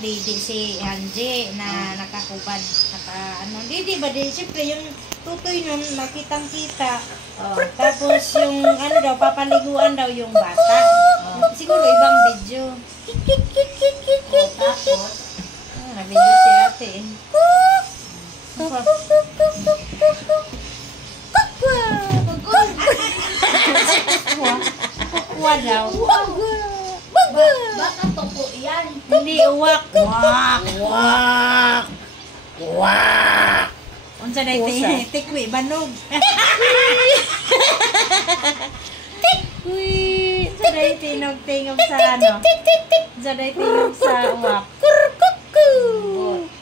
Didi si Hanji na nakakubad. Didi ba din? Siyempre yung tutoy nun, nakitang-kita. Tapos yung daw, papaliguan daw yung bata. Siguro ibang video. Tapos, na-video si ate eh. Kukwa daw. Baka toko yan. Hindi uwak. Wak. Wak! Wak! Unsa na tikwi, banog. Tikwi. Unsa na tinog-tingog sa ano? Unsa na tingog sa uwak. Kurkuku!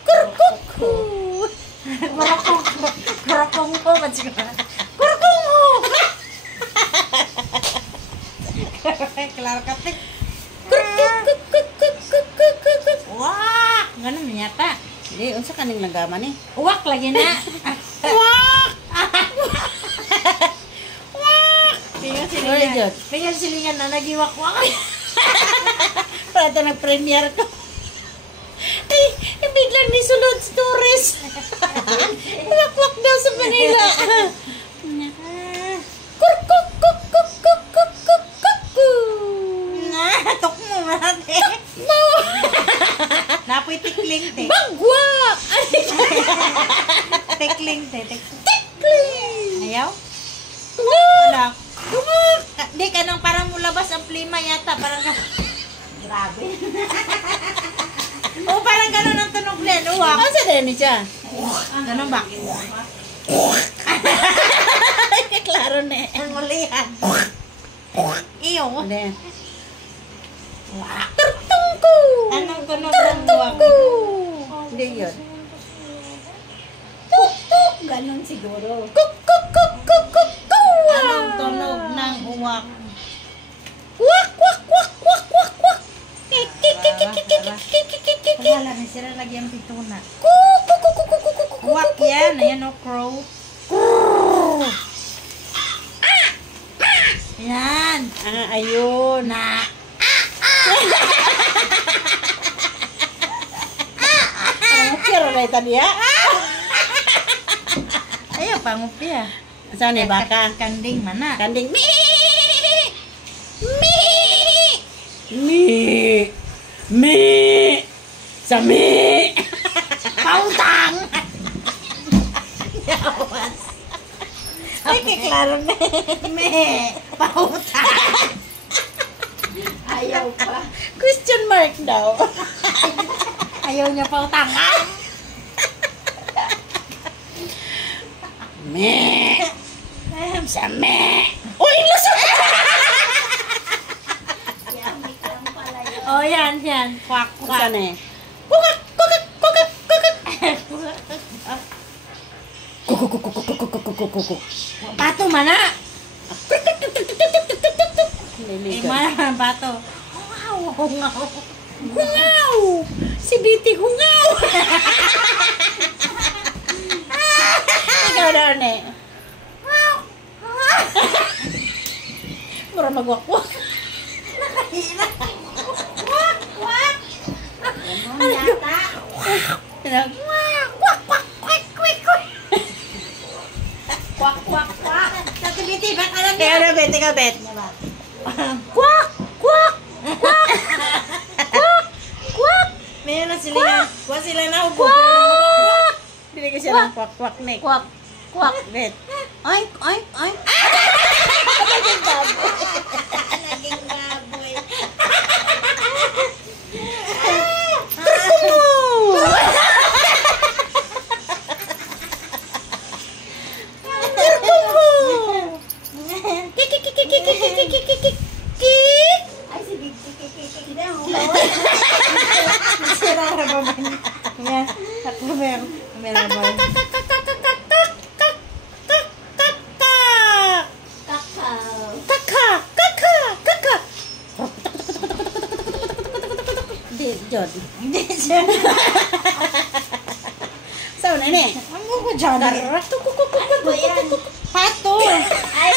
Kurkuku! Kurokong ko ba siya? Kurokong ko! Kelar katik. Wah, ganun nyata. Hindi, unsa kaning nagaman eh? Uwak lagi na. Wak! Wak! Jod. Tingnan silingan na nagiwak-wak. Para ito nag-premiere ko. Ay, biglang nisulod stories. Wak-wak daw sa Manila. Natok mo mate. No! Napoy tikling te. Bagwak! Tikling te. Tikling! Ayaw? No! Wala. Di ka nang parang mulabas ang plima yata. Parang ka. Grabe. O parang gano'n ang tunog niyan. Uwak. Masa din siya? Gano'n ba? Klaro na eh. Ang mulihan. Iyo. Hindi. Wak. Turtungko! Anong tunog ng uwak? Hindi yun. Tuk-tuk. Ganon siguro. Kuk, kuk, kuk, kuk, kuk, kuk. Anong tunog ng uwak? Wak, wak, wak, wak, wak, wak. Kik, kik, kik, kik, kik, kik, kik, kik, kik, kik. Wala na sila lagi ang pituna. Kuk, kuk, kuk, kuk, kuk, kuk, kuk, kuk. Uwak yan. Ayan o, crow. Yan. Ayun. Na. Pero na ito niya. Ayaw, pangupi ah. Saan eh, baka? Kanding mana. Kanding. Mi! Mi! Mi! Mi! Sa mi! Pautang! Yawas. Ay, kiklaro na. Me. Pautang. Ayaw pa. Question mark daw. Ayaw niya pautang. Mi! Sa mi! Uy, lusot! Yamik lang pala yun. Oh, yan. Kwak, kwak. Saan eh? Kukak! Kukak! Kukak! Kukak! Kukuk! Kukuk! Kukuk! Kukuk! Kukuk! Pato mana. Eh, Niligot. mana pato. Wow, hungaw. Hungaw! Si Biti hungaw! Ikaw daw ne. Mura magwakwak. Kwak, kwak. Ganon yata. Kwak! Kwak, kwak, kwak, kwak, kwak. Kwak, kwak, kwak. Tatibiti, ba't alam niya? Ikaw na, Bet. Ikaw, Bet. Kwak, kwak, kwak. Kwak, kwak. Mayroon na sila. Kwak sila na ubo. Kwak! Binigay siya ng kwak-kwak, Nick. Kwak, kwak. Bet. Oink, oink, oink. Naging baboy. Naging baboy. Ay, sige. Kikikikik daw. Sira na ba ba niya? Yan. Tatlo meron. Meron ba? Kakao. Jod. Hindi siya. Saan na ini? Ang mo dyan. Ano ba yan? Pato. Ay,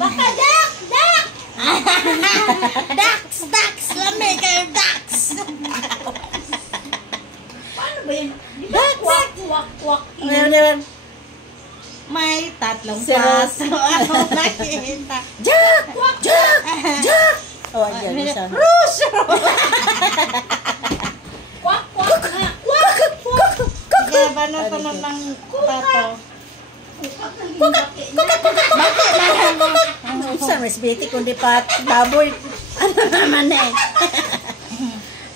baka dak! Dak! Ducks. Lami kayo, ducks. ba yan? Di ba? Kwak, kwak, kwak. Meron. May tatlong Serious. pato. Ako nakita. Jack! Jack! Jack! Oh, ayan isa. Ruso! Kwak, kwak, nga. Kwak, kwak. Kaya ba na ito ng pato? Sa resbiti kundi pa baboy. Ano naman eh.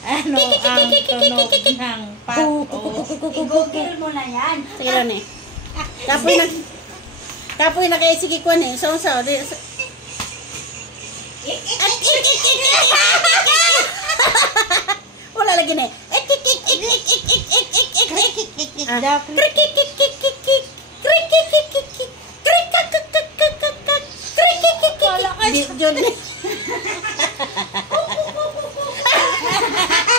Ano ang tunog ng pato? I-google mo na yan. Sige lang eh. Kapoy na kaya sige ko eh. So. Wala lagi na eh.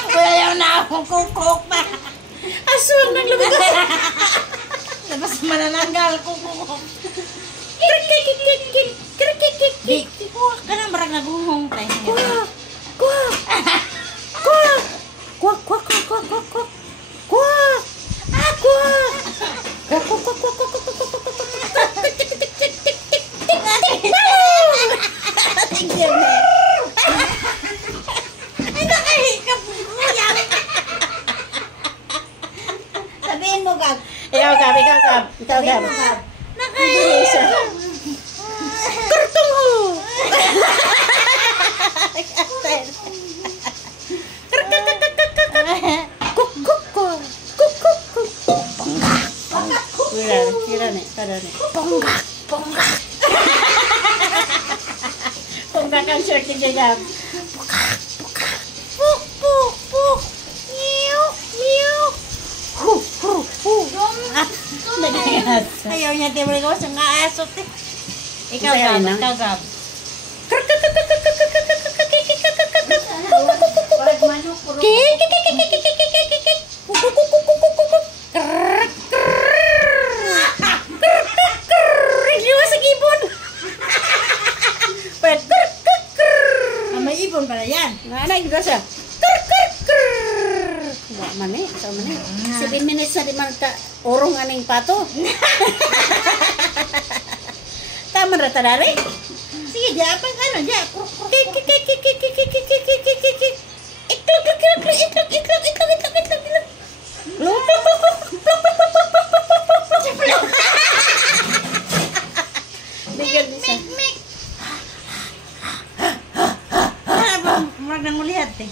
Wala yung na akong kukuk pa. Aswang ng lumabas. Labas manananggal kukuk. Di, kuha ka na marag naguhong tayo. Sabihin mo, Gag. Ikaw gab. Nakahisa. Kartong ho. Ponggak. Ponggak ang shirt ni Gab. Puk. Ayaw niya tayo balik ako sa nga asot eh. Ikaw Kaya Gab, na. ikaw Gab. Pag manok, puro. May ibon pala yan. Nanay juga siya. Wah, mani, so mani. 7 minutes na di man ka urong aning pato. Tama ra ta dari. Sige, di apa ano, di. Bigyan isa. Marag nang mulihat eh.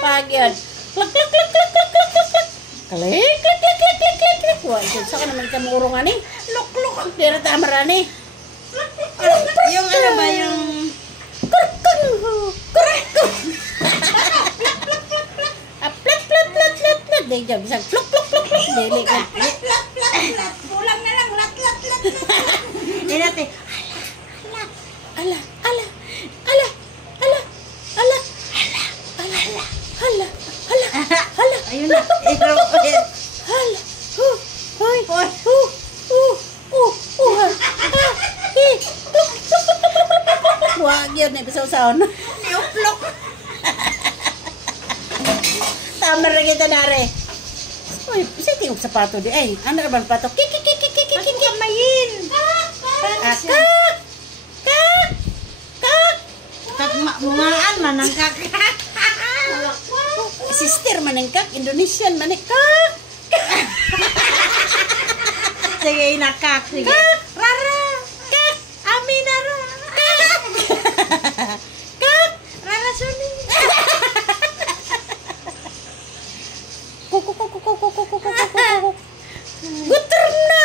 Pagyan. Klik. Wah, sa ka naman ka urong ani. Luk. Dira ta marani. Yung ano ba, yung... Plat. Dili jab bisag pluk. Dili ka. Kulang na lang, lat. Hindi natin. Ala. Ayun na. Hala. Hoy. Wag yun, ibisaw-saw na. Niuplok. Tama rin kita nare. Uy, isa tingog sapato di. Ay, ano naman pato? Kamayin. Kagmungaan man ang kakak. Sister manengkak, Indonesian manengkak. Sige, inakak. Sige. Rara. Kak. Amina ra. Kak. Rara suni. Guter na.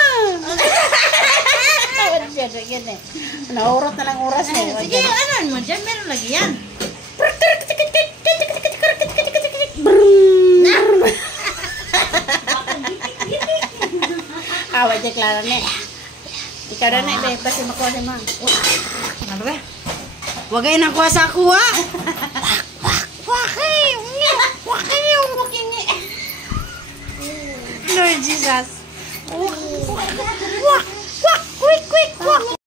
Tawad siya, gini. Naurot na lang oras na. Sige, ano mo dyan? Meron lagi yan. Away di Clara ne. Ikaw na na, ibe. Basta makuha ni ma. Ano ba? Wagay na kuha sa kuha. Lord Jesus.